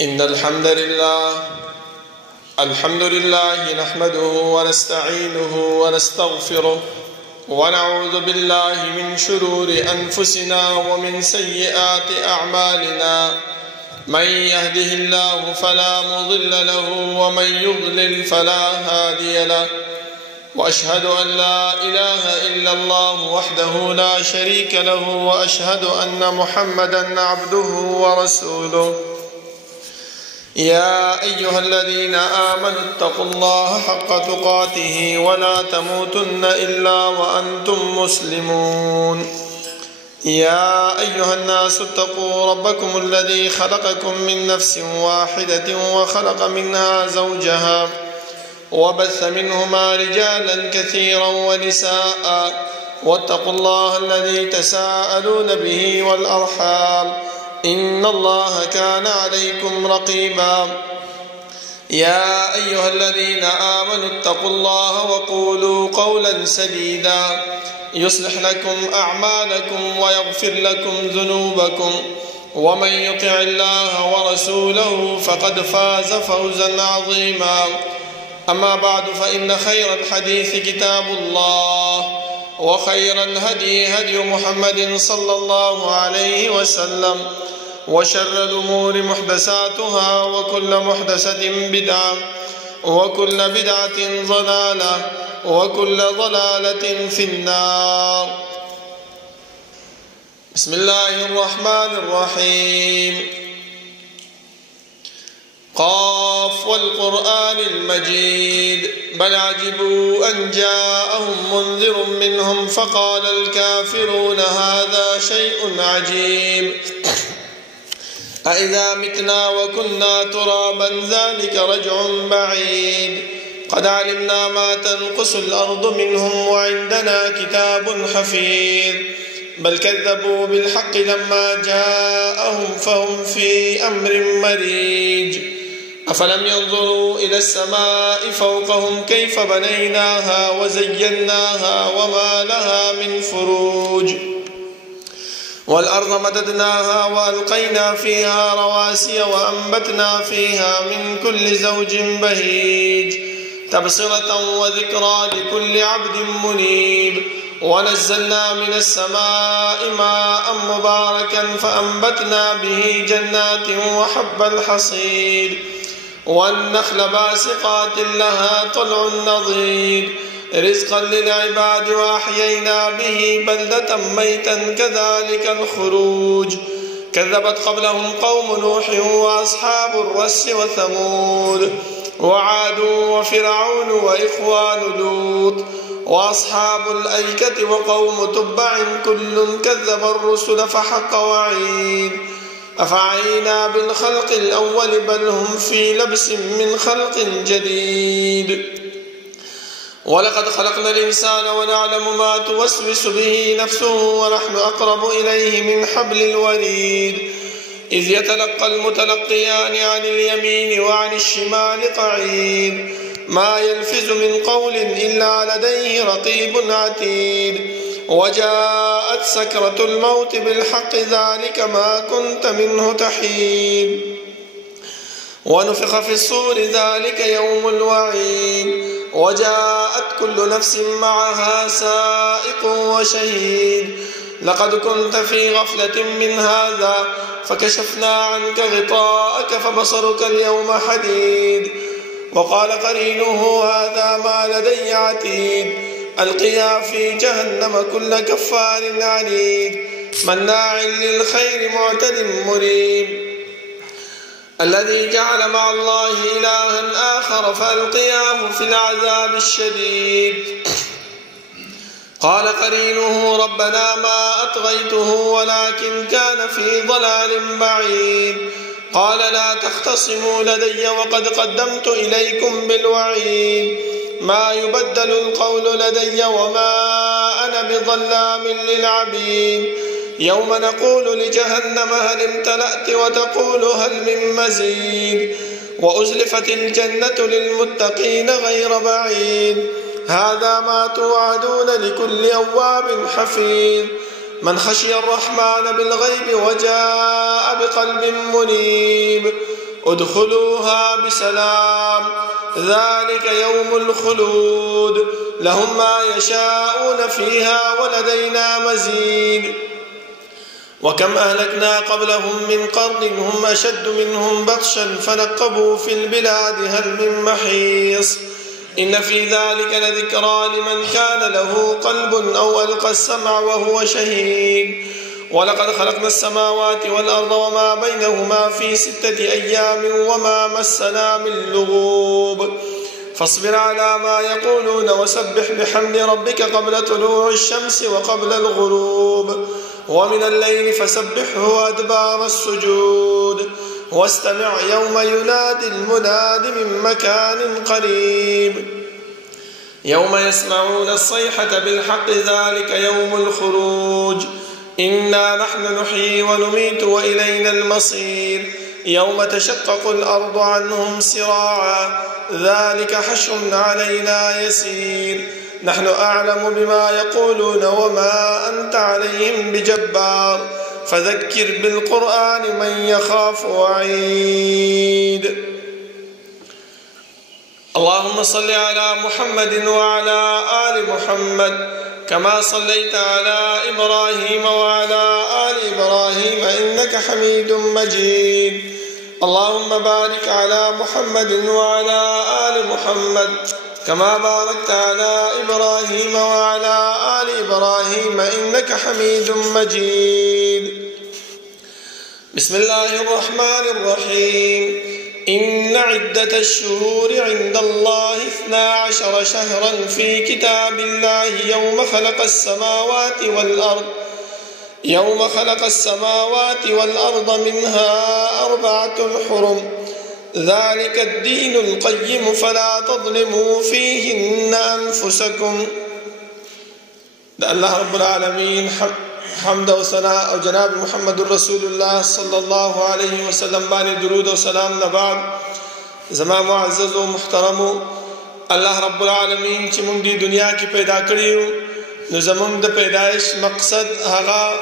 إن الحمد لله نحمده ونستعينه ونستغفره ونعوذ بالله من شرور أنفسنا ومن سيئات أعمالنا. من يهده الله فلا مضل له ومن يضلل فلا هادي له، وأشهد أن لا إله إلا الله وحده لا شريك له، وأشهد أن محمدا عبده ورسوله. يا أيها الذين آمنوا اتقوا الله حق تقاته ولا تموتن إلا وأنتم مسلمون. يا أيها الناس اتقوا ربكم الذي خلقكم من نفس واحدة وخلق منها زوجها وبث منهما رجالا كثيرا ونساء، واتقوا الله الذي تساءلون به والأرحام إن الله كان عليكم رقيبا. يا أيها الذين آمنوا اتقوا الله وقولوا قولا سديدا يصلح لكم أعمالكم ويغفر لكم ذنوبكم، ومن يطع الله ورسوله فقد فاز فوزا عظيما. أما بعد، فإن خير الحديث كتاب الله، وخير الهدي هدي محمد صلى الله عليه وسلم، وشر الأمور محدثاتها، وكل محدثة بدعة، وكل بدعة ضلالة، وكل ضلالة في النار. بسم الله الرحمن الرحيم. قاف والقرآن المجيد، بل عجبوا أن جاءهم منذر منهم فقال الكافرون هذا شيء عجيب. أإذا متنا وكنا ترابا ذلك رجع بعيد. قد علمنا ما تنقص الأرض منهم وعندنا كتاب حفيظ. بل كذبوا بالحق لما جاءهم فهم في أمر مريج. أفلم ينظروا إلى السماء فوقهم كيف بنيناها وزيناها وما لها من فروج. والأرض مددناها وألقينا فيها رواسي وأنبتنا فيها من كل زوج بهيج، تبصرة وذكرى لكل عبد منيب. ونزلنا من السماء ماء مباركا فأنبتنا به جنات وحب الحصيد، والنخل باسقات لها طلع نضيد، رزقا للعباد. وأحيينا به بلدة ميتا كذلك الخروج. كذبت قبلهم قوم نوح وأصحاب الرس وثمود وعاد وفرعون وإخوان لوط وأصحاب الأيكة وقوم تبع كل كذب الرسل فحق وعيد. أفعينا بالخلق الأول بل هم في لبس من خلق جديد. ولقد خلقنا الإنسان ونعلم ما توسوس به نفسه ونحن أقرب إليه من حبل الوريد إذ يتلقى المتلقيان عن اليمين وعن الشمال قعيد ما يلفظ من قول إلا لديه رقيب عتيد وجاءت سكرة الموت بالحق ذلك ما كنت منه تحيد ونفخ في الصور ذلك يوم الوعيد وجاءت كل نفس معها سائق وشهيد لقد كنت في غفلة من هذا فكشفنا عنك غطاءك فبصرك اليوم حديد وقال قرينه هذا ما لدي عتيد ألقيا في جهنم كل كفار عنيد مناع للخير معتد مريب الذي جعل مع الله إلها آخر فألقياه في العذاب الشديد قال قرينه ربنا ما أطغيته ولكن كان في ضلال بعيد قال لا تختصموا لدي وقد قدمت إليكم بالوعيد ما يبدل القول لدي وما أنا بظلام للعبيد يوم نقول لجهنم هل امتلأت وتقول هل من مزيد وأزلفت الجنة للمتقين غير بعيد هذا ما توعدون لكل أواب حفيظ من خشي الرحمن بالغيب وجاء بقلب منيب ادخلوها بسلام ذلك يوم الخلود لهم ما يشاءون فيها ولدينا مزيد وكم أهلكنا قبلهم من قرن هم أشد منهم بطشا فنقبوا في البلاد هل من محيص إن في ذلك لذكرى لمن كان له قلب أو ألقى السمع وهو شهيد ولقد خلقنا السماوات والأرض وما بينهما في 6 أيام وما مسنا من لغوب فاصبر على ما يقولون وسبح بحمد ربك قبل طلوع الشمس وقبل الغروب ومن الليل فسبحه وأدبار السجود واستمع يوم ينادي المناد من مكان قريب يوم يسمعون الصيحة بالحق ذلك يوم الخروج إنا نحن نحيي ونميت وإلينا المصير يوم تشقق الأرض عنهم سراعا ذلك حشر علينا يسير نحن أعلم بما يقولون وما أنت عليهم بجبار فذكر بالقرآن من يخاف وعيد اللهم صل على محمد وعلى آل محمد كما صليت على إبراهيم وعلى آل إبراهيم إنك حميد مجيد اللهم بارك على محمد وعلى آل محمد كما باركت على إبراهيم وعلى آل إبراهيم إنك حميد مجيد بسم الله الرحمن الرحيم إن عدة الشهور عند الله 12 شهرا في كتاب الله يوم خلق السماوات والأرض منها 4 حرم ذلك الدين القيم فلا تظلموا فيهن أنفسكم ده الله رب العالمين حمد و ثنا او جناب محمد رسول الله صلی الله علیه وسلم باندې درود او سلام نه بعد زما معزز او محترم الله رب العالمین چې موږ د دنیا کې پیدا کړیو نو زموږ د پیدایش مقصد هغه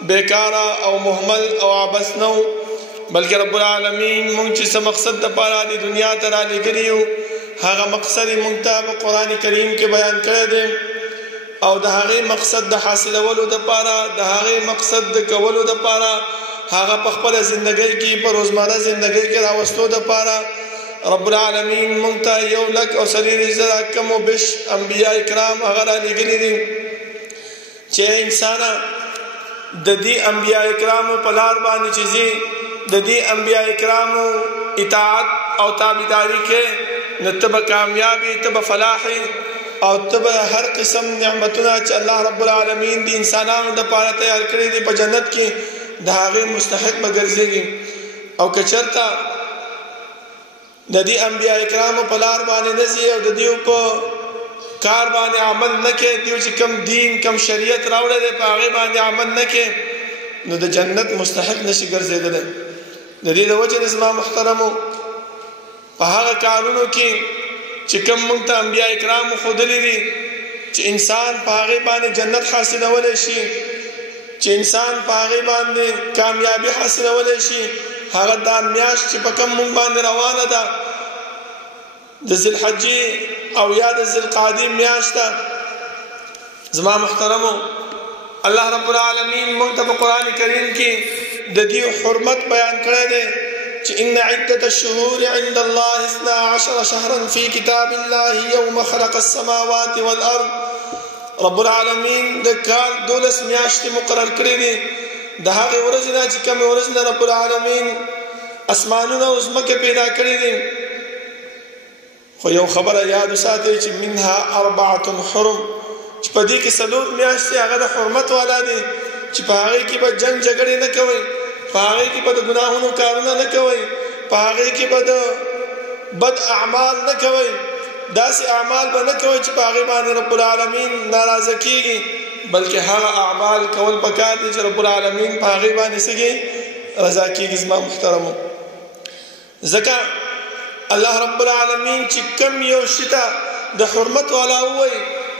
بیکاره او مهمل او عبث نو بلکې رب العالمین موږ چې څه مقصد د پاره د دنیا ته را لګریو هغه مقصد موږ ته قرآن کریم کې بیان کړی دی او د هغه مقصد د حاصلولو د پاره د هغه مقصد د کولو د پاره هغه په خپل ژوندۍ کې په روزمره ژوندۍ کې راوستو د پاره رب العالمین مونږ ته 1,000 کم او بیش انبیاء کرام هغه را لګلي دي چې انسان د دې انبیاء کرامو په لار باندې چې د دې انبیاء کرامو اطاعت او تابعداري کې نتبه کامیابی تبه فلاحي او تبه هر قسم نعمتونه چې الله رب العالمین د انسانانو د پاره تیار کړی دي په جنت کې د هغه مستحق به ګرځي او کچرتا د دې انبیاء کرامو په لار باندې نزي او د دې په کار باندې عمل نه کې، دیو چې کم دین کم شریعت راوړی دی په هغې باندې عمل نه کې، نو د جنت مستحق نشي ګرځېدلی. د دې د وجې نه زما محترمو په هغه کارونو کې چې کم موږ ته انبیا کرامو ښودلي دي چې انسان په هغې باندې جنت حاصلولی شي، چې انسان په هغې باندې کامیابي حاصلولی شي، هغه دا میاشت چې په کم موږ باندې روانه ده د ذوالحجې او یا د ذوالقعدې میاشت ده. زما محترمو الله رب العالمین موږ ته په قرآن کریم کې د دې حرمت بیان کړی دی چې ان عدة الشهور عند الله 12 شهرا في كتاب الله يوم خلق السماوات والارض. رب العالمین د کال 12 میاشتې مقرر کړې دي د هغې ورځې نه چې کومې ورځې نه رب العالمین اسمانونه او ځمکه پیدا کړې دي. خو یو خبره یاد وساتئ چې منها 4 حرم، چې په دې کې 4 میاشتې هغه د حرمت والا دي چې په هغې کې به جنګ جګړې نه کوئ، په هغې کې به د ګناهونو کارونه نه کوئ، په هغې کې به د بد اعمال نه کوئ، داسې اعمال به نه کوئ چې په هغې باندې رب العالمین ناراضه کېږي، بلکې هغه اعمال کول پکار دي چې رب العالمین په هغې باندې څه رضا کېږي. زما محترمو ځکه الله رب العالمین چې کم یو شي ته د حرمت والا ووایي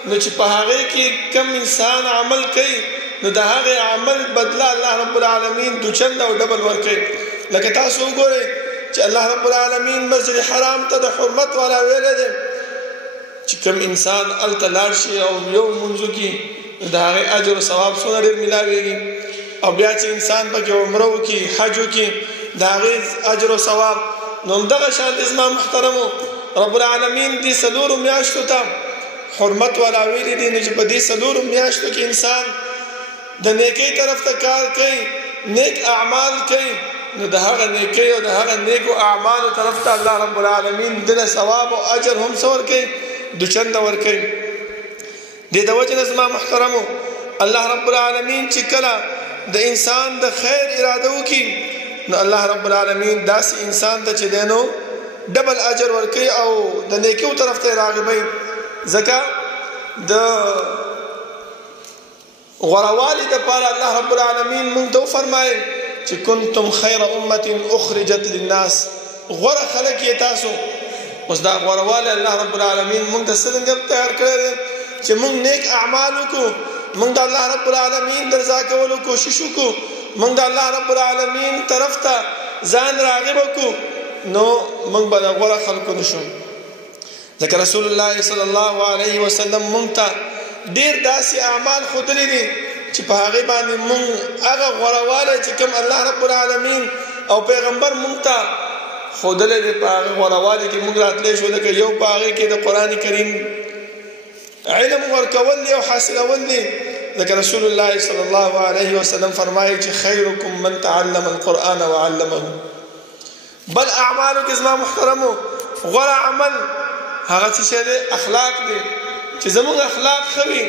نو چې په هغې کې کم انسان عمل کوي نو د هغې عمل بدله الله رب العالمین دوچند او ډبل ورکوي. لکه تاسو وګورئ چې الله رب العالمین مسجد حرام ته د حرمت والا ویلی دی چې کم انسان هلته لاړ شي او یو لمونځ وکړي د هغې اجر او ثواب څومره ډېر میلاویږي، او بیا چې انسان پکې عمره وکړي حج وکړي د هغې اجر او ثواب. نو همدغه شانتې زما محترمو رب العالمین دې 4 میاشتو ته حرمت والا ویلي دي. نو چې په دې 4 میاشتو کې انسان د نیکۍ طرف ته کار کوي، نیک اعمال کوي، نو د هغه نیکۍ او د هغه نیکو اعمالو طرف ته الله رب العالمین دله ثواب او اجر هم څه ورکوي؟ دوچنده ورکوي. دې د وجې نه زما محترمو الله رب العالمین چې کله د انسان د خیر اراده وکړي نو الله رب العالمین داسې انسان ته چې دی نو ډبل اجر ورکوي او د نیکیو طرف ته یې راغبوي. ځکه د غوروالي دپاره الله رب العالمین موږ ته وفرمایل چې کنتم خیر امة اخرجت للناس، غوره خلک یې تاسو. اوس دا غوروالی الله رب العالمین موږ ته څرنګه تیار کړی دی چې موږ نیک اعمال وکړو، موږ د الله رب العالمین د رضا کولو کوشش وکړو، موږ د الله رب العالمین طرف ته ځان راغب وکړو، نو موږ به د غوره خلکو نشو. ځکه رسول الله صلی الله علیه وسلم موږ ته ډېر داسې اعمال ښودلي دي چې په هغې باندې موږ هغه غوروالی چې کوم الله رب العالمین او پیغمبر موږ ته ښودلی دی په هغه غوروالي کې موږ راتلی شو. لکه یو په هغې کې د قرآن کریم علم ورکول دی او حاصلول دی. ځکه رسول الله صلی الله علیه وسلم فرمایي چې خیرکم من تعلم القرآن وعلمه. بل اعمالو کې زما محترمو غوره عمل هغه څه شی دی؟ اخلاق دی، چې زموږ اخلاق ښه وي.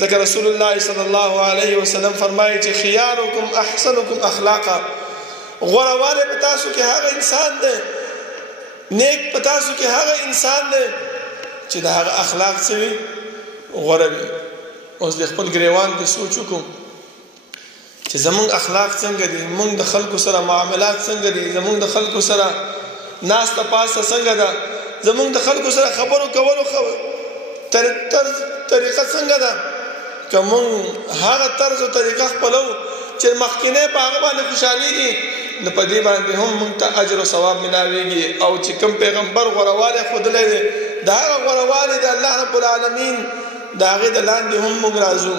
ځکه رسول الله صلی الله علیه وسلم فرمایي چې خیارکم احسنکم اخلاقا. غوره والی په تاسو کې هغه انسان دی، نیک په تاسو کې هغه انسان دی چې د هغه اخلاق څه وي؟ غوره وي. اوس د خپل ګریوان کې سوچ وکړو چې زموږ اخلاق څنګه دي، موږ د خلکو سره معاملات څنګه دي، زموږ د خلکو سره ناسته پاسته څنګه ده، زموږ د خلکو سره خبرو کولو طریقه څنګه ده. که موږ هغه طرز او طریقه خپلو چې مخکینی په هغه باندې خوشحالېږي نو په دې باندې هم موږ ته اجر او ثواب ملاویږي. او چې کوم پیغمبر غوروالی ښودلی دی د هغه غوروالی د الله رب العالمین د هغې د لاندې هم موږ راځو.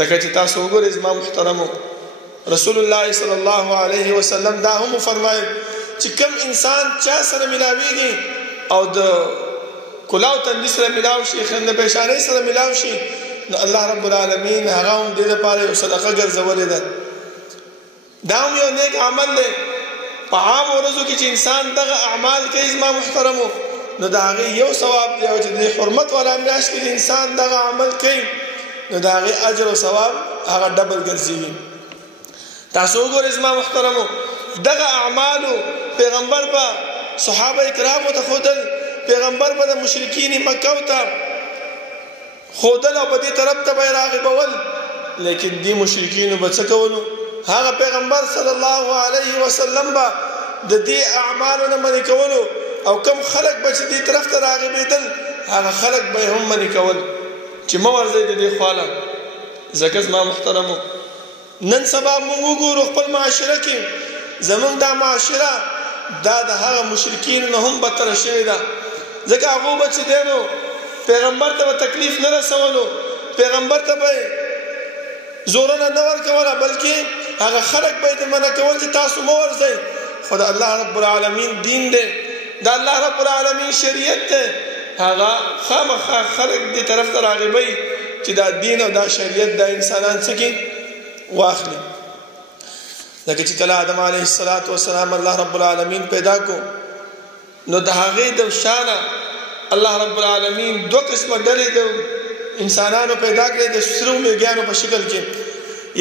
لکه چې تاسو وګورئ زما محترمو رسول الله صلی الله علیه وسلم دا هم فرمایل چې کوم انسان چا سره ملاویږي او د کلاو تندي سره ملاو شي، خنده پیشانۍ سره ملاو شي، نو الله رب العالمین هغه هم دې لپاره یو صدقه ګرځولې ده. دا هم یو نیک عمل دی. په عامو ورځو کې چې انسان دغه اعمال کوي زما محترمو نو د هغې یو ثواب دی، او چې د حرمت والا میاشت کې انسان دغه عمل کوي نو د هغې اجر او ثواب هغه ډبل ګرځېږي. تاسو وګورئ زما محترمو دغه اعمالو پیغمبر به صحابه کرامو ته ښودل پیغمبر به د مشرکین مکه ته ښودل او په دې طرف ته به یې راغبول، لیکن دې مشرکینو به څه کولو؟ هغه پیغمبر صلی الله علیه وسلم به د دې اعمالو نه منې کولو، او کم خلک به چې دې طرف ته راغبېدل هغه خلک به یې هم منې کول چې مه ورځئ د دې خواله. ځکه زما محترمو نن سبا موږ وګورو خپل معاشره کې زموږ دا معاشره دا د هغه مشرکینو نه هم بدتره شوې ده. ځکه هغو به چې دی نو پیغمبر ته به تکلیف نه رسولو، پیغمبر ته به زورونه نه ورکوله، بلکې هغه خلک به یې منع کول چې تاسو مه ورځئ. خو د الله رب العالمین دین دی، د الله رب العالمین شریعت دی، هغه خامخا خلک دې طرف ته راغبوي چې دا دین او دا شریعت دا انسانان څه کړي واخلي. ځکه چې کله آدم علیه السلام الله رب العالمین پیدا کو نو د هغې د شانه الله رب العالمین دو قسمه ډلې د انسانانو پیدا کړې د سرو میږیانو په شکل کې.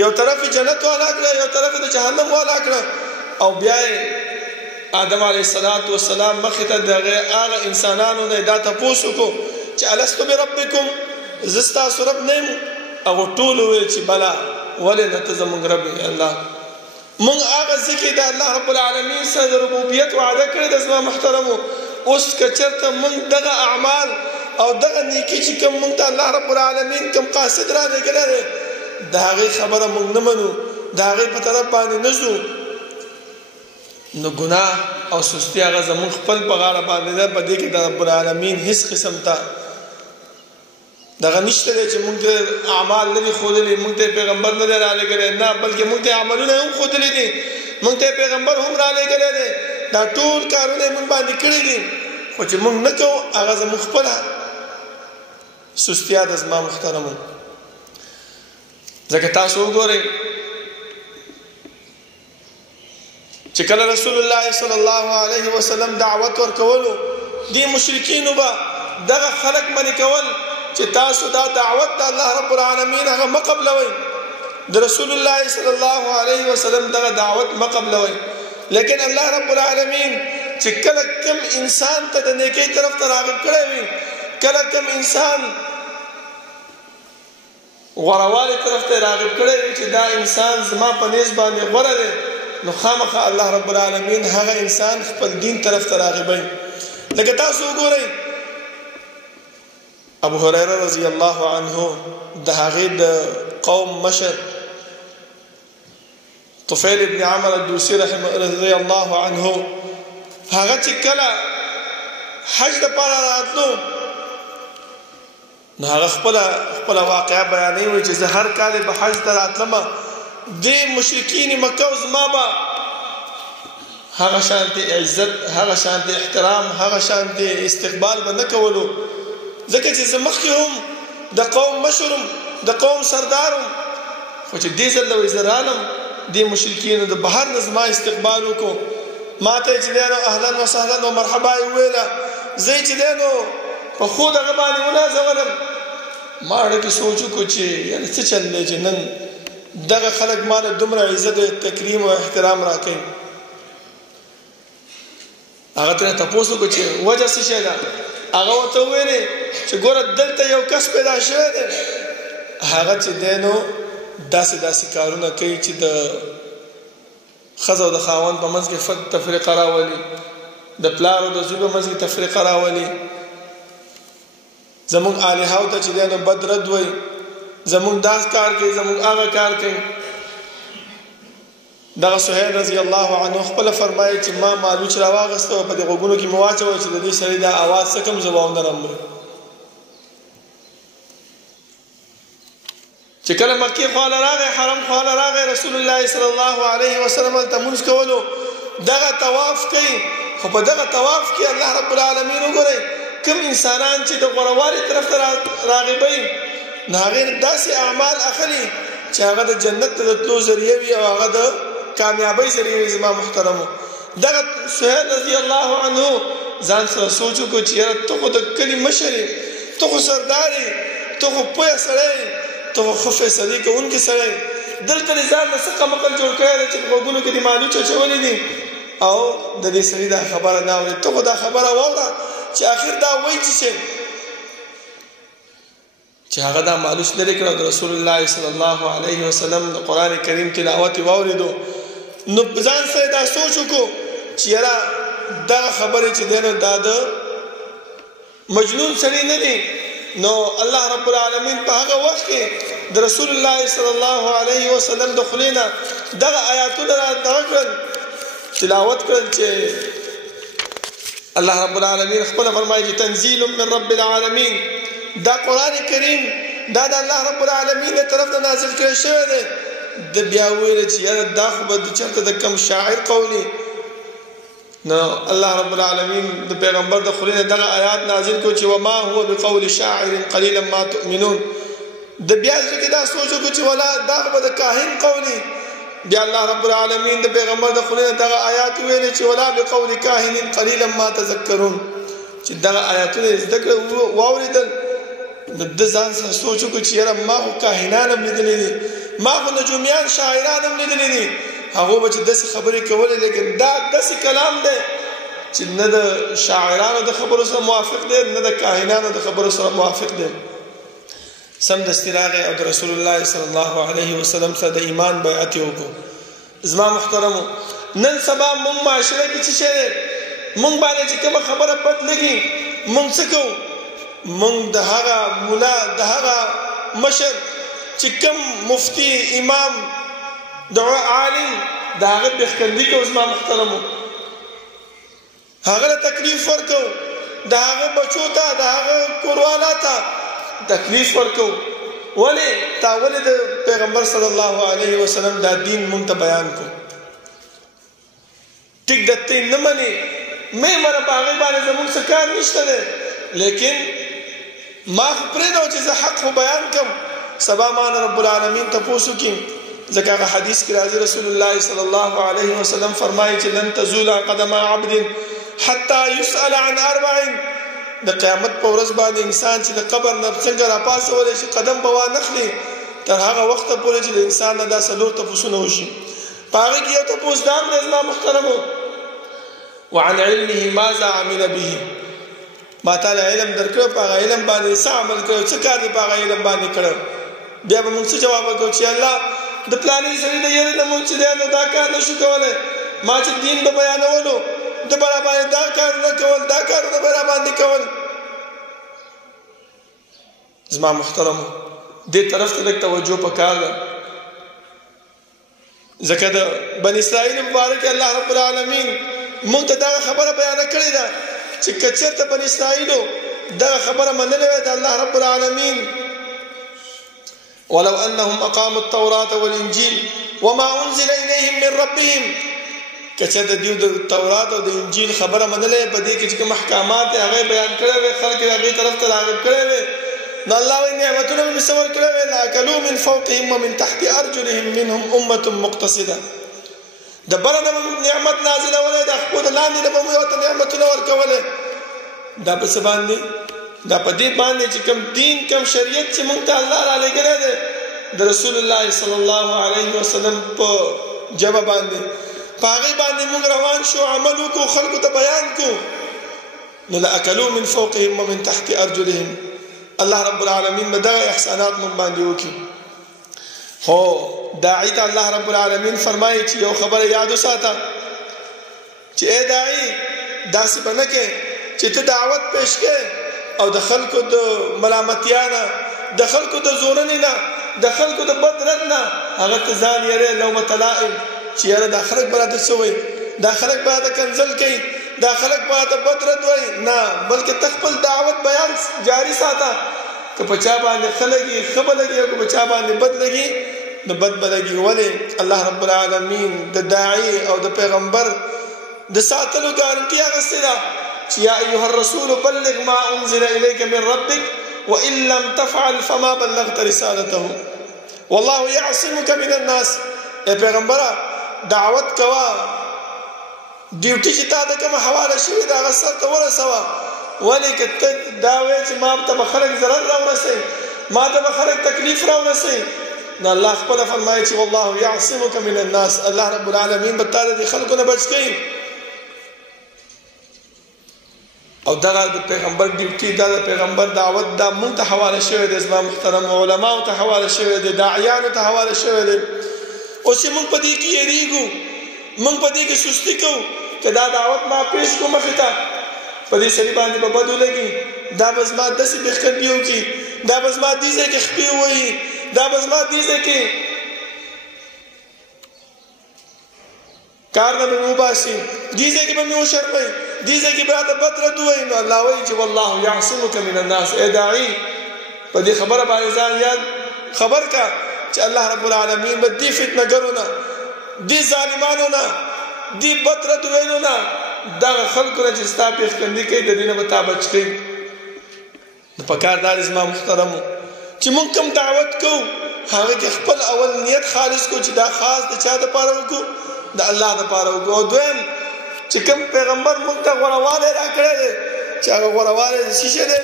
یو طرف جنت والا کړه، یو طرف د جهنم والا کړه، او بیا یې آدم علیه السلام مخې ته د هغه انسانانو نه دا تپوس وکړو چې الستو بربکم، زه ستاسو رب نه یم؟ هغو ټول وویل چې بله، ولې نه ته زموږ رب یې الله. موږ هغه ځکه د الله رب العالمین سره د ربوبیت وعده کړې ده زما محترمو. اوس که چېرته موږ دغه اعمال او دغه نیکي چې کوم موږ ته الله رب العالمین کوم قاصد رالېږلی دی د هغې خبره موږ نه منو، د هغې په طرف باندې نه ځو، نو ګناه او سستی هغه زموږ خپل په غاړه باندې ده. په دې کې د رب العالمین هیڅ قسم ته دغه نشته دی چې موږ ته اعمال نه دي ښودلي، موږ ته پیغمبر نه دی رالېږلی، نه بلکې موږ ته عملونه هم ښودلي دي، موږ ته پیغمبر هم رالېږلی دی. دا ټول کارونه یې موږ باندې کړي دي، خو چې موږ نه کوو هغه زموږ خپله سستیا ده زما محترمو. ځکه تاسو وګورئ چې کله رسول الله صلی الله علیه وسلم دعوت ورکولو دې مشرکینو به دغه خلک منې کول چې تاسو دا دعوت د الله رب العالمین هغه مه قبلوئ، د رسول الله صلی الله علیه وسلم دغه دعوت مه قبلوئ. لیکن الله رب العالمین چې کله کم انسان ته د نیکۍ طرف ته راغب کړی وي، کله کم انسان غوروالي طرف ته راغب کړی وي چې دا انسان زما په نیز باندې غوره دی، نو خامخا الله رب العالمین هغه انسان خپل دین طرف ته راغبوي. لکه تاسو وګورئ ابو هريره رضی الله عنه د هغې د قوم مشر طفیل ابن عمر الدوسی رضی الله عنه هغه چې کله حج دپاره راتلو نو هغه خپله واقعه بیانوي، وایي چې زه هر کال به حج ته راتلمه د مشرکین مکه او زما به هغه شانتې عزت، هغه شانتې احترام، هغه شانتې استقبال به نه کولو، ځکه چې زه مخکې هم د قوم مشرم، د قوم سردارم، خو چې دې ځل وایي زه رالم دې مشرکینو د بهر نه زما استقبال وکړو، ما ته یې چې دی نو اهلا وسهلا و مرحبا یې وویله، زه یې چې دی نو په ښو دغه باندې ونازولم. ما اړه کې سوچ وکړو چې یعنې څه چل دی چې نن دغه خلک ما له دومره عزت او تکریم او احترام راکوي. هغه ترې تپوس وکړو چې وجه څه شی ده؟ هغه ورته وویلې چې ګوره دلته یو کس پیدا شوی دی، هغه چې دی نو داسې کارونه کوي چې د ښځه او د خاوند په منځ کې تفریقه راولي، د پلار او د زوی په منځ کې تفریقه راولي، زموږ الهاو ته چې دی نو بد رد وایي، زموږ داس کار کوي، زموږ هغه کار کوي. دغه سهیل رضی الله عنه خپله فرمایي چې ما مالوچ راواغسته او په دې غوږونو کې مې واچوه چې د دې سړي دا اواز څه کوم زه به ونرم. چې کله مکې خواله راغی، حرم خواله راغی، رسول الله صلی الله علیه وسلم هلته مونځ کولو، دغه طواف کوي، خو په دغه طواف کې الله رب العالمین وګورئ کوم انسانان چې د غوروالي طرف ته راغبوي نو هغې داسې اعمال اخلي چې هغه د جنت ته د تلو ذریعه وي او هغه د کامیابۍ ذریعه وي. زما محترمو دغه سهیل رضی الله عنه ځان سره سوچ وکړو چې یاره ته خو د کلي مشر یې، ته خو سردار یې، ته خو پویه سړی یې، ته خو ښه فیصلې کوونکی سړی یې، دلته دې ځان نه څه قمقل جوړ کړی دی چې په غوږونو کې دې مالوچ اچولي دي او د دې سړي دا خبره نه اوري. ته خو دا خبره واوره چې آخر دا وایي چې هغه دا مالوچ لرې کړ او د رسول الله صلی الله علیه وسلم د قرآن کریم تلاوت یې واورېدو، نو ځان سره دا سوچ وکړو چې یاره دغه خبرې چې دی نو دا د مجنون سړي نه دي. نو الله رب العالمین په هغه وخت کې د رسول الله صلی الله علیه وسلم د خولې نه دغه آیاتونه دغه کړل، تلاوت کړل، چې الله رب العالمین خپله فرمایي چې تنزیل من رب العالمین، دا قرآن کریم دا د الله رب العالمین له طرف نه نازل کړی شوی دی. د بیا ویل چې یاره دا خو به چېرته د کم شاعر قولي. نو الله رب العالمین د پیغمبر د خولې نه دغه آیات نازل کړو چې وما هو بقول شاعر قلیلا ما تؤمنون. د بیا زړه کې دا سوچ وکړو چې ولا دا خو به د کاهن قولي. بیا الله رب العالمین د پیغمبر د خولې نه دغه آیات ویلې چې ولا بقول کاهن قلیلا ما تذکرون، چې دغه آیاتونه زده کړه واورېدل. نو د ځان سره سوچ وکړو چې یاره ما خو کاهنان هم لیدلي دي، ما خو نجومیان شاعران هم لیدلي دي، هغو به چې داسې خبرې کولې، لیکن دا داسې کلام دی چې نه د شاعرانو د خبرو سره موافق دی، نه د کاهنانو د خبرو سره موافق دی. سمدستي راغی او د رسول الله صلی الله علیه وسلم سره د ایمان بیعت یې وکړو. زما محترمو، نن سبا مونږ معاشره کې څه شی دی، مونږ باندې چې کومه خبره بد لګي مونږ څه کوو؟ مونږ د هغه مولا، د هغه مشر چې کوم مفتی، امام، د عالم، د هغه بخکندي کوو. زما محترمو، هغه له تکلیف ورکوو، د هغه بچو ته، د هغه کوروالا ته تکلیف ورکوو. ولې تا ولې د پیغمبر صلی الله علیه وسلم دا دین مونږ ته بیان کو؟ ټیک د ته نه منې مې مره په هغې باندې زمونږ څه کار نشته دی، لیکن ما خو پرېږدو چې زه حق خو بیان کړم، سبا ما نه رب العالمین تپوس وکړي. ځکه هغه حدیث کې راځي رسول الله صلی الله علیه وسلم فرمایي چې لن تزول قدم عبد حتی یسأل عن اربع. د قیامت په ورځ باندې انسان چې د قبر نه څنګه راپاڅولی شي، قدم به وانخلي تر هغه وخته پورې چې د انسان نه دا څلور تپوسونه وشي. په هغې کې یو تپوس دا هم دی زما محترمو، وعن علمه ماذا عمل به. ما تعالی علم درکړو، په هغه علم باندې څه عمل کړو، څه کار دې په هغه علم باندې کړو. بیا به موږ څه جواب ورکړو چې الله د پلانې سړي د یېرې نه موږ چې دی نو دا کار نه شو کولی، ما چې دین به بیانولو د به راباندې دا کارونه کول، دا کارونه به راباندې کول. زما محترمو، دې طرف ته لږ توجه پکار ده، ځکه د بني اسرائیل مبارک الله رب العالمین موږ ته دغه خبره بیانه کړې ده چې که چېرته بني اسرائیلو دغه خبره منلې وای د الله رب العالمین ولو انهم اقاموا التوراة والانجيل وما انزل اليهم من ربهم، که چېرته دوی د تورات او د انجیل خبره منلې، په دې کې چې کوم احکامات یې هغه بیان کړی وی، خلک یې هغې طرف ته راغب کړی وی، نو الله وایي نعمتونه مې څه ورکړی وی، لاکلوا من فوقهم ومن تحت ارجلهم منهم امة مقتصده. د بره نه نعمت نازلولی، د خپو د لاندې نه به مو ورته نعمتونه ورکولی. دا په څه باندې؟ دا په دې باندې چې کوم دین، کوم شریعت چې موږ ته الله رالیږلی دی د رسول الله صلی الله علیه وسلم په ژبه باندې، په هغې باندې موږ روان شو، عمل وکړو، خلکو ته بیان کړو، نو لاکلوا من فوقهم ومن تحت ارجلهم. الله رب العالمین به دغه احسانات موږ باندې وکړي. خو داعی ته الله رب العالمین فرمایي چې یو خبره یاد وساته چې ای داعی داسې به نه کې چې ته دعوت پیش کې او د خلکو د ملامتیا نه، د خلکو د زورنې نه، د خلکو د بد رد نه هغه ته ځان یېرې لومة لائم چې یاره دا خلک به راته څه وایي، دا خلک به راته کنځل کوي، دا خلک به راته بد رد وایي. نه، بلکې ته خپل دعوت بیان جاری ساته. که په چا باندې ښه لګي ښه به لګي، او که په چا باندې بد لګي نو بد به لګي. ولې الله رب العالمین د داعي او د پیغمبر د ساتلو ګارنټي اخیستې ده چې یا ایها الرسول بلغ ما انزل الیک من ربک وان لم تفعل فما بلغت رسالته والله یعصمک من الناس. ای پیغمبره دعوت کوا، ډیوټي چې تا د کومه حواله شوې ده هغه سر ته ورسوه. ولې که ته دا وایې چې ما ته به خلک ضرر راورسوي، ما ته به خلک تکلیف راورسوي، نو الله خپله فرمایي چې والله یعصمک من الناس، الله رب العالمین به تا د دې خلکو نه بچ کوي. او دغه د پیغمبر ډیوټي دا د پیغمبر دعوت دا مونږ ته حواله شوی دی زما محترم علماو ته حواله شوی دی داعیانو ته حواله شوی دی اوس موږ په دې کې یریږو موږ په دې کې سستی کوو چې دا دعوت ما پیش کوم مخې ته په دې سړي باندې به بد ولګي دا به زما داسې بېخکندي وکړي دا به زما دې ځای کې خپې ووهي دا به زما دې ځای کې کار نه به مې وباسي دې ځای کې به مې وشرموي دې ځای کې به راته بد رد ووایي نو الله وایي چې والله یعصمک من الناس ای داعي په دې خبره باندې ځان یاد خبر کا چې الله رب العالمین به دې فتنهګرو نه دې ظالمانو نه دې بد رد ویلو نه دغه خلکو نه چې ستا پېښکندي کوي د دې نه به تا بچ کوي نو پکار دا دی زما محترمو چې موږ کوم دعوت کوو هغه کې خپل اول نیت خالص کو چې دا خاص د چا دپاره وکړو د الله دپاره وکړو او دویم چې کوم پیغمبر موږ ته غوړوالی راکړی دی چې هغه غوړوالی د څه شی دی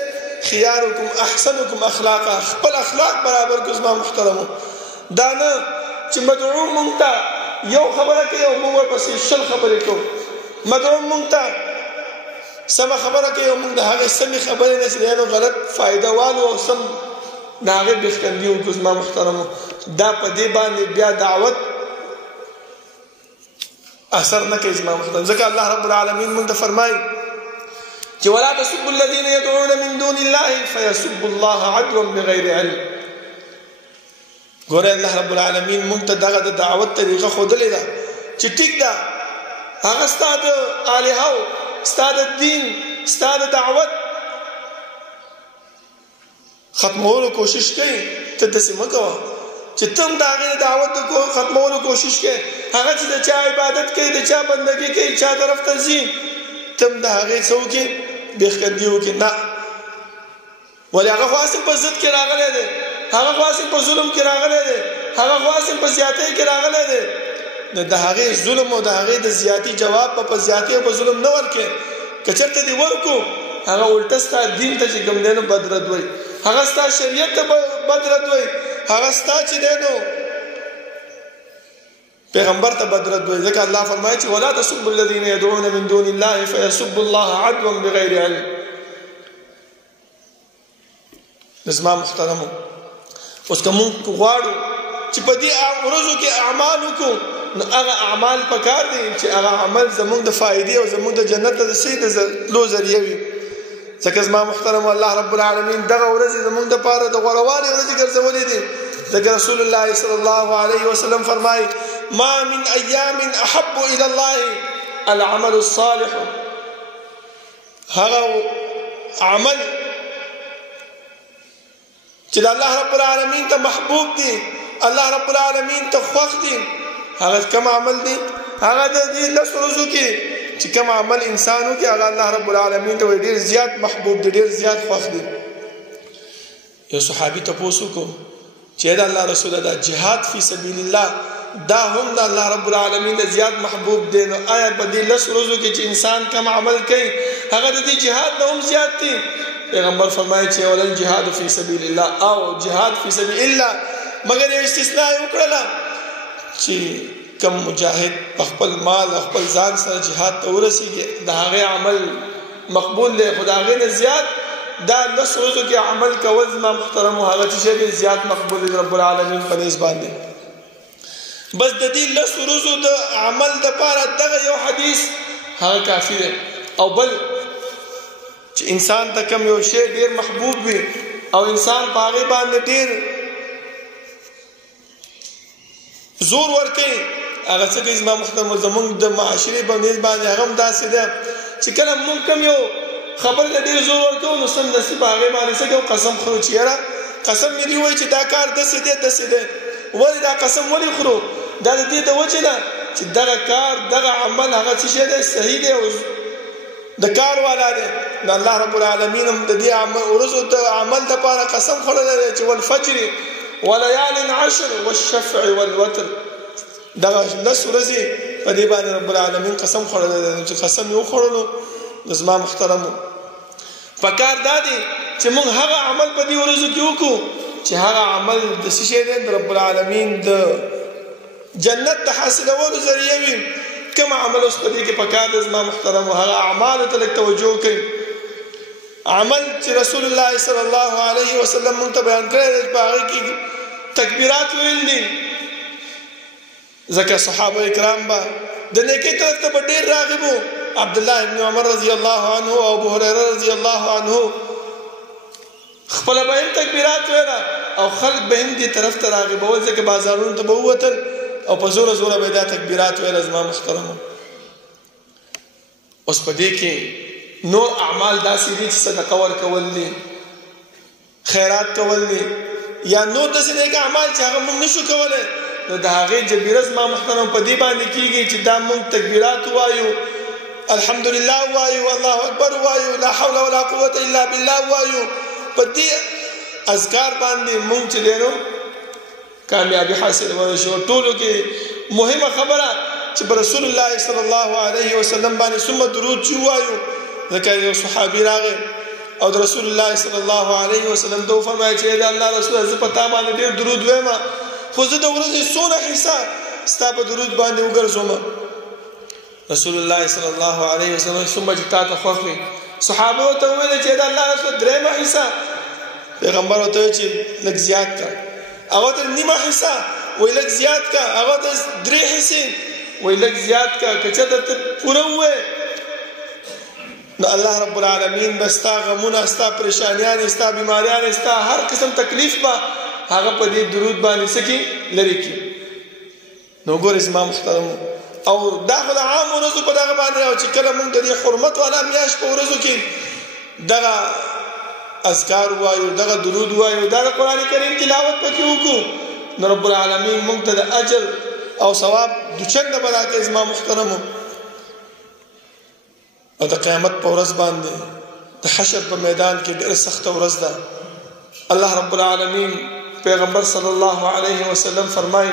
خیارکم احسنکم اخلاقا خپل اخلاق برابر کړو زما محترمو دا نه چې مدعو موږ ته یو خبره کوي او موږ ورپسې شل خبرې کوو مدعو موږ ته سمه خبره کوي او موږ د هغې سمې خبرې نه چې دی نو غلط فایده والو او سم د هغې بېخکندي وکړو زما محترمو دا په دې باندې بیا دعوت اثر نه کوي زما محترم ځکه الله رب العالمین موږ ته فرمایي چې ولا تسبوا الذين يدعون من دون الله فيسبوا الله عدوا بغير علم ګوره الله رب العالمین موږ ته دغه د دعوت طریقه ښودلې ده چې ټیک ده هغه ستا د الهو ستا د دین ستا د دعوت ختمولو کوشش کوي ته داسې مه کوه چې تم د هغې دعوت د ختمولو کوشش کوي هغه چې د چا عبادت کوي د چا بندګي کوي چا طرف ته ځي تم د هغې څه وکړې بېخکندي وکړې نه ولې هغه خو هسې په ضد کې راغلی دی هغه خو هسې په ظلم کې راغلی دی هغه خو هسې په زیاتۍ کې راغلی دی نو د هغې ظلم او د هغې د زیاتي جواب به په زیاتي او په ظلم نه ورکړې که چېرته دې ورکړو هغه الټه ستا دین ته چې کوم دی نو بد رد وایي هغه ستا شریعت ته بد رد وایي هغه ستا چې دی نو پیغمبر ته بد رد وایي ځکه الله فرمایي چې ولا تسبوا الذين يدعون من دون الله فيسبوا الله عدوا بغیر علم زما محترمو اوس که موږ غواړو چې په دې ورځو کې اعمال وکړو نو هغه اعمال پکار دي چې هغه عمل زموږ د فایدې او زموږ د جنت د تلو ذریعه وي ځکه زما محترمو الله رب العالمین دغه ورځې زموږ دپاره د غوړوالي ورځې ګرځولې دي ځکه رسول الله صلی الله علیه وسلم فرمایي ما من ایام احب الى الله العمل الصالح هغه عمل چې الله رب العالمین ته محبوب دي الله رب العالمین ته خوښ دي هغه کوم عمل دي هغه د دې لس ورځو کې چې کوم عمل انسانو کې هغه الله رب العالمین ته ډېر زیات محبوب دي ډېر زیات خوښ دي یو صحابي تپوس وکړو چې د الله رسول دا جهاد فی سبیل الله دا هم د الله رب العالمین د زیات محبوب دی نو آیا په دې لس ورځو کې چې انسان کوم عمل کوي هغه د دې جهاد نه هم زیات دي پیغمبر فرمایي چې اول الجهاد فی سبیل الله او جهاد فی سبیل الله مگر یو استثناء وکړه چې کم مجاهد خپل مال خپل ځان سره جهاد ته ورسیږي د هغه عمل مقبول دی خدای نه زیات دا لس ورځو کې عمل کول زما محترم هغه چې زیات مقبول دی رب العالمین په نسبت باندې بس د دې لس ورځو د عمل د پاره دغه یو حدیث هغه کافی دی او بل چې انسان ته کم یو شی ډیر محبوب وي او انسان په هغه باندې ډیر زور ورکوي هغه څه کوي زما محترم زمونږ د معاشرې په نسبت باندې هغه هم داسې ده چې کله مونږ کم یو خبر ته ډیر زور ورکوو نو سمدستي په هغې باندې څه کوو قسم خورو چې یاره قسم مې دې وایي چې دا کار داسې دی داسې دی ولې دا قسم ولې خورو دا د دې د وجې نه چې دغه کار دغه عمل هغه څه شی دی صحیح دی او د کار والا دی نو الله رب العالمین هم د دې ورځو د عمل دپاره قسم خوړلی دی چې والفجر وليال عشر والشفع والوتر دغه لس ورځې په دې باندې رب العالمین قسم خوړلی دی چې قسم یې وخوړلو زما محترمو پکار دا دی چې موږ هغه عمل په دې ورځو کې وکړو چې هغه عمل د څه شی دی د رب العالمین د جنت د حاصلولو ذریعه وي کوم عمل اوس په دې کې پکار دی زما محترمو هغه اعمالو ته لږ توجه کوئ عمل چې رسول الله صلی الله علیه وسلم مونږ ته بیان کړی دی په هغه کې تکبیرات ویل دي ځکه صحابه کرام به د نیکۍ طرف ته به ډېر راغب وو عبدالله ابن عمر رضی الله عنه او ابو هریره رضی الله عنه خپله به هم تکبیرات ویله او خلک به هم دې طرف ته راغبول ځکه بازارونو ته به ووتل او په زوره زوره به دا تکبیرات ویله زما محترمو اوس په دې کې نور اعمال داسې دي چې صدقه ورکول دي خیرات کول دي یا نور داسې نیک اعمال چې هغه موږ نشو کولی نو د هغې جبیره زما محترم په دې باندې کېږي چې دا موږ تکبیرات ووایو الحمدلله ووایو الله اکبر ووایو لا حول ولا قوة الا بالله ووایو په دې اذکار باندې موږ چې دی نو کامیابي حاصلولی شو ټولو کې مهمه خبره چې په رسول الله صلی الله علیه وسلم باندې څومره درود چې ووایو ځکه یو صحابي راغی او د رسول الله صلی الله علیه وسلم ته وفرمایل چې د الله رسول زه په تا باندې ډېر درود وایم خو زه د ورځې څونه حصه ستا په درود باندې وګرځوم رسول الله صلی الله علیه وسلم څومره چې تا ته خوښ وي صحابه ورته وویل چې د الله رسول درېیمه حصه پیغمبر ورته وویل چې لږ زیات کړه هغه ته نیمه حصه وایي لږ زیات کړه هغه ته 3 حصې وایي لږ زیات کړه که چېرته ته پوره ووایې نو الله رب العالمین به ستا غمونه ستا پریشانیانې ستا بیماریانې ستا هر قسم تکلیف به هغه په دې درود باندې څه کړي لرې کړي نو ګورې زما محترم او دا خو د عام ورځو په دغه باندې او چې کله موږ د دې حرمت والا میاشت په ورځو کې دغه اذکار وایو دغه درود وایو دا د قرآن کریم تلاوت پکې وکړو نو رب العالمین موږ ته د اجر او ثواب دوچنده به راکړي زما محترمو او د قیامت په ورځ باندې د حشر په میدان کې ډېره سخته ورځ ده الله رب العالمین پیغمبر صلی الله علیه وسلم فرمایي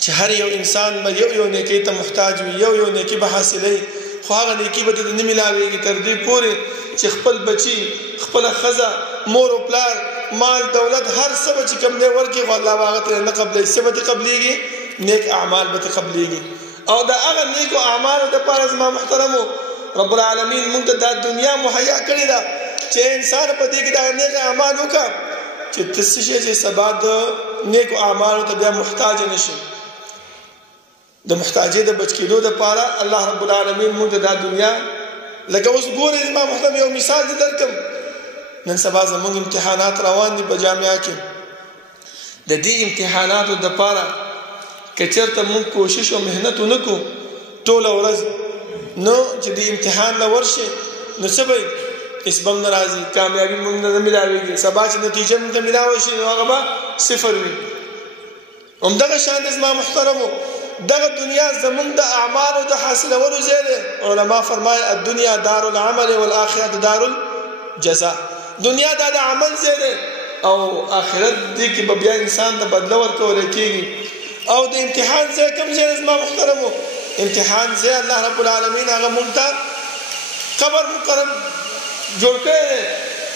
چې هر یو انسان به یو نیکۍ ته محتاج وي یو نیکي به حاصلوي خو هغه نیکي به ته نه میلاویږي تر دې پورې چې خپل بچي خپله ښځه مور و پلار مال دولت هر څه به چې کوم دی ورکړي خو الله به هغه ته نه قبلوي څه به ته قبلېږي نیک اعمال به ته قبلېږي او د هغه نیکو اعمالو دپاره زما محترمو رب العالمین موږ ته دا دنیا مهیا کړې ده چې انسان په دې کې دا نیک اعمال وکړه چې ته څه شی چې سبا د نیکو اعمالو ته بیا محتاج نه شي د محتاجۍ د بچ کېدو دپاره الله رب العالمین موږ ته دا دنیا لکه اوس ګورئ زما محترم یو مثال دې درکړم نن سبا زموږ امتحانات روان دي په جامعه کې د دې امتحاناتو دپاره که چېرته موږ کوشش او محنت ونه کړو ټوله ورځ نو چې د امتحان له ورشي نو څه به هېڅ به هم نه راځي کامیابي موږ نه میلاوېږي سبا چې نتیجه موږ ته میلاوه شي نو هغه به صفر وي همدغه شان دی زما محترمو دغه دنیا زموږ د اعمالو د حاصلولو ځای دی علما فرمایي الدنیا دار العمل والآخرت دار الجزاء دنیا دا د عمل ځای دی او آخرت دې کې به بیا انسان د بدله ورکولی کېږي او د امتحان ځای کوم ځای دی زما محترمو امتحان ځای الله رب العالمین هغه موږ ته قبر مقرب جوړ کړی دی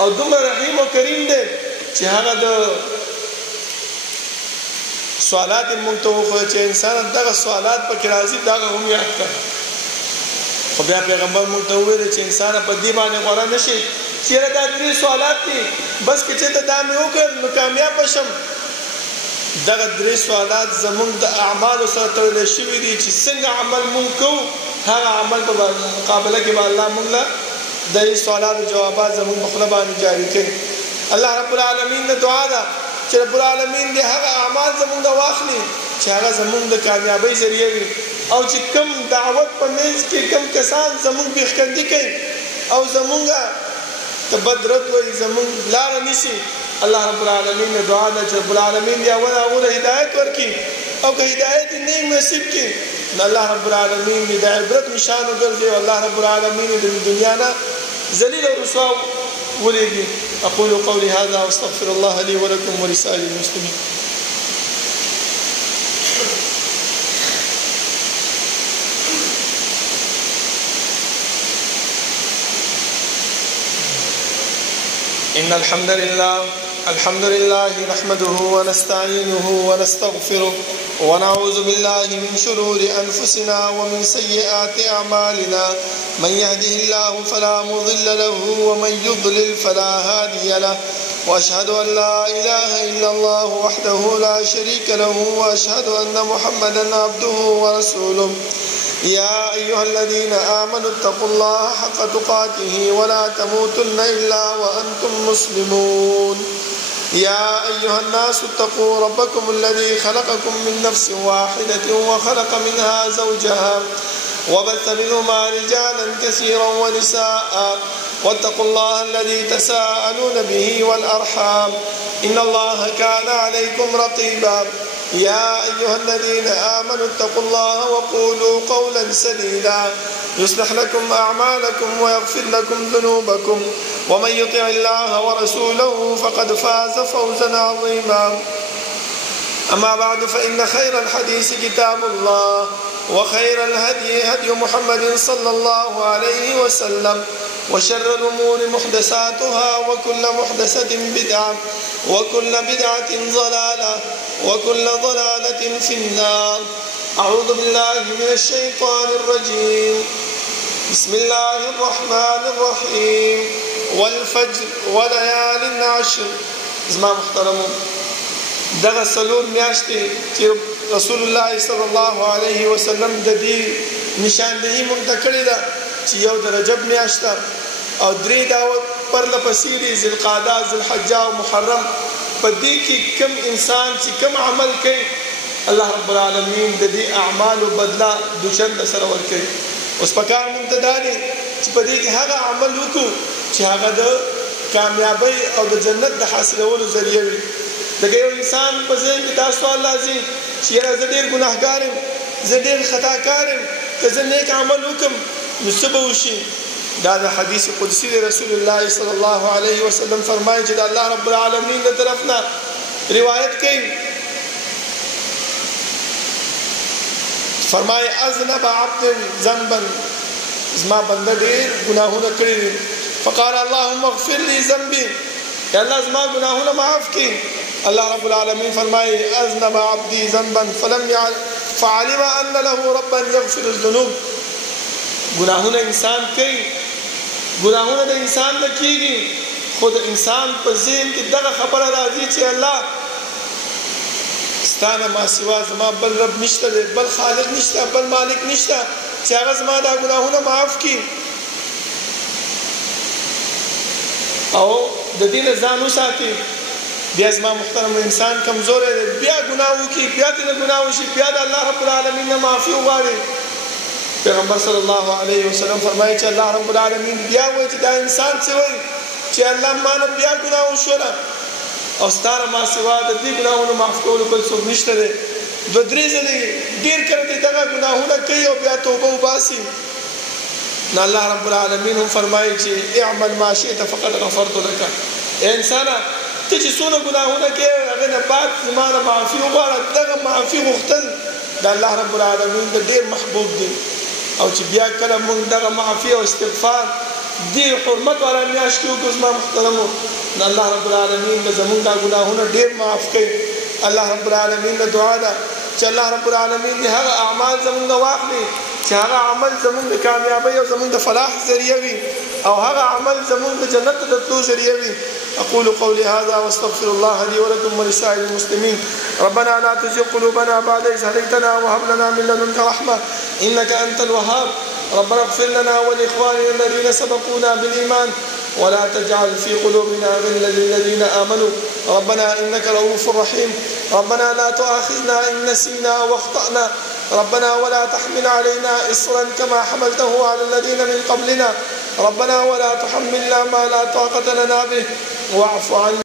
او دومره رحیم او کریم دی چې هغه د سوالات موږ ته وښوده چې انسان دغه سوالات پکې راځي دغه هم یاد کړه خو بیا پیغمبر موږ ته وویل چې انسان په دې باندې غوره نه شي چېرې دا 3 سوالات دي بس که چېرته دا مې وکړل نو کامیاب به شم دغه 3 سوالات زموږ د اعمالو سره تړلی شوي دي چې څنګه عمل موږ کوو هغه عمل په مقابله کې به الله موږ له د دې سوالاتو جوابات زموږ په خوله باندې جاري کوي الله رب العالمین نه دعا ده چې رب العالمین دې هغه اعمال زموږ نه واخلي چې هغه زموږ د کامیابۍ ذریعه وي او چې کم دعوت په منځ کې کم کسان زموږ بیخکندي کوي او زموږ ته بد رد وایي زموږ لاره نیسي الله رب العالمین نه دعا ده چې رب العالمین دې اول هغو ته هدایت ورکړي او که هدایت یې نه نصیب کړي نو الله رب العالمین دې د عبرت نشان وګرځي او الله رب العالمین دې د دنیا نه ذلیل او رسوا ولېږي أقول قولي هذا وأستغفر الله لي ولكم ولسائر المسلمين إن الحمد لله अल्हम्दुलिल्लाह नहमदुहु व नस्तईनुहु व नस्तगफिरुह व नऊज़ु बिल्लाहि मिन शुरूरि अनफुसिना व मिन सय्यिआति अमालिना मन यहदिहिल्लाहु फला मुज़िल्ल लहु व मन युज़लिल फला हादिय लहु व अशहदु अन ला इलाहा इल्लल्लाह वहदहु ला शरीका लहु व अशहदु अन्न मुहम्मदन अब्दुहु व रसूलुहु या अय्युहल्लज़ीना आमनु इत्तक़ुल्लाहा हक़्क़ तुक़ातिही व ला तमूतुन्ना इल्ला व अंतुम मुस्लिमून या अय्युहन्नासु इत्तक़ू रब्बकुमुल्लज़ी ख़लक़कुम मिन नफ़्सिन वाहिदतिन व ख़लक़ मिनहा ज़ौजहा व बस्स मिनहुमा रिजालन कसीरन व निसाअ वत्तक़ुल्लाह अल्लज़ी तसाअलून बिही वल अरहाम इन्नल्लाहा काना अलैकुम रक़ीबा या अय्युहल्लज़ीना आमनु इत्तक़ुल्लाह व क़ूलू क़ौलन सदीदा युस्लिह लकुम अअमालकुम व यग़फ़िर लकुम ज़ुनूबकुम व मन युतिइल्लाह व रसूलहु फ़क़द फ़ाज़ फ़ौज़न अज़ीमा अम्मा बअद फ़इन्न ख़ैरल हदीस किताबुल्लाह व ख़ैरल हदी हदी मुहम्मदिन सल्लल्लाहु अलैहि वसल्लम व शर्रल उमूरि मुहदसातुहा व कुल्लु मुहदसतिन बिदअह व कुल्लु बिदअतिन ज़लालह व कुल्लु ज़लालतिन फ़िन्नार अऊज़ु बिल्लाहि मिनश शैतानिर रजीम बिस्मिल्लाहिर रहमानिर रहीम वल फज्र व लयालिन अश्र ज़मा मुहतरमो दगा सलूर म्याश्ते कि रसूलुल्लाह सल्लल्लाहु अलैहि वसल्लम द दې निशानदेही مونږ کړې ده چې یو د رجب میاشت او درې داوت پر لپسې ذوالقعده ذوالحجه او محرم په دې کې کم انسان چې کم عمل کوي الله رب العالمین د دې اعمالو بدلا دوشنده سره ورکوي. اوس په کار مونږ ته دا دی چې په دې کې هغه عمل وکړو چې هغه د کامیابی او د جنت د حاصلولو ذریعہ وي. دغه یو انسان په ذهن کې دا سوال راځي چې یاره زه ډېر ګناهګار یم، زه ډېر خطاکار یم، که زه نیک عمل وکړم نو څه به وشي؟ دا د حدیث قدسی د رسول الله صلی الله علیه وسلم فرمایي چې د الله رب العالمین د طرف نه روایت کوي، فرمایي اذنب عبد ذنبا، زما بنده ډېر ګناهونه کړي دي، فقال اللهم اغفر لي ذنبي، یا الله زما ګناهونه معاف کړي. الله رب العالمین فرمایي اذنب عبدي ذنبا فعلم ان له ربا يغفر الذنوب. ګناهونه انسان کوي، ګناهونه د انسان نه کیږي، خو د انسان په ذهن کې دغه خبره راځي چې الله ستانه ما سوا زما بل رب نشته، بل خالق نشته، بل مالک نشته چې هغه زما دا ګناهونه معاف کړي. او د دې نه ځان وساتي. بیا زما محترم انسان کمزور دی، بیا ګناه وکړي، بیا دې نه ګناه وشي، بیا د الله رب العالمین نه معافي وغواړي. پیغمبر صلی الله علیه وسلم فرمایي چې الله رب العالمین بیا وایي چې دا انسان څه وایي چې الله ما نه بیا ګناه وشوله او ستاره ما سوا د دې ګناهونو معاف کولو بل څوک نشته دی. دوه درې ځلې ډېر کله دی دغه ګناهونه کوي او بیا توبه وباسي. نو الله رب العالمین هم فرمایي چې اعمل ما شئت فقد غفرت لك. انسانه ته چې څونه ګناهونه کوي هغه نه بعد زما نه معافي وغواړه. دغه معافي غوښتل د الله رب العالمین د ډېر محبوب دی. او چې بیا کله مونږ دغه معافي او استغفار دې حرمت والا میاشت کې وکړو زما محترمو، نو الله رب العالمین به زمونږ دا ګناهونه ډېر معاف کوي. الله رب العالمین نه دعا ده چې الله رب العالمین دې هغه اعمال زمونږ واخلي چې هغه عمل زمونږ د کامیابی او زمونږ د فلاح ذریعہ وي، او هغه عمل زمونږ د جنت د تلو ذریعہ وي. أقول قولي هذا واستغفر الله لي ولكم ولسائر المسلمين. ربنا لا تزغ قلوبنا بعد إذ هديتنا وهب لنا من لدنك رحمة إنك أنت الوهاب. ربنا اغفر لنا ولإخواننا الذين سبقونا بالإيمان ولا تجعل في قلوبنا غلا للذين آمنوا ربنا إنك رؤوف رحيم. ربنا لا تؤاخذنا إن نسينا أو أخطأنا ربنا ولا تحمل علينا إصرا كما حملته على الذين من قبلنا ربنا ولا تحملنا ما لا طاقة لنا به واعف عنا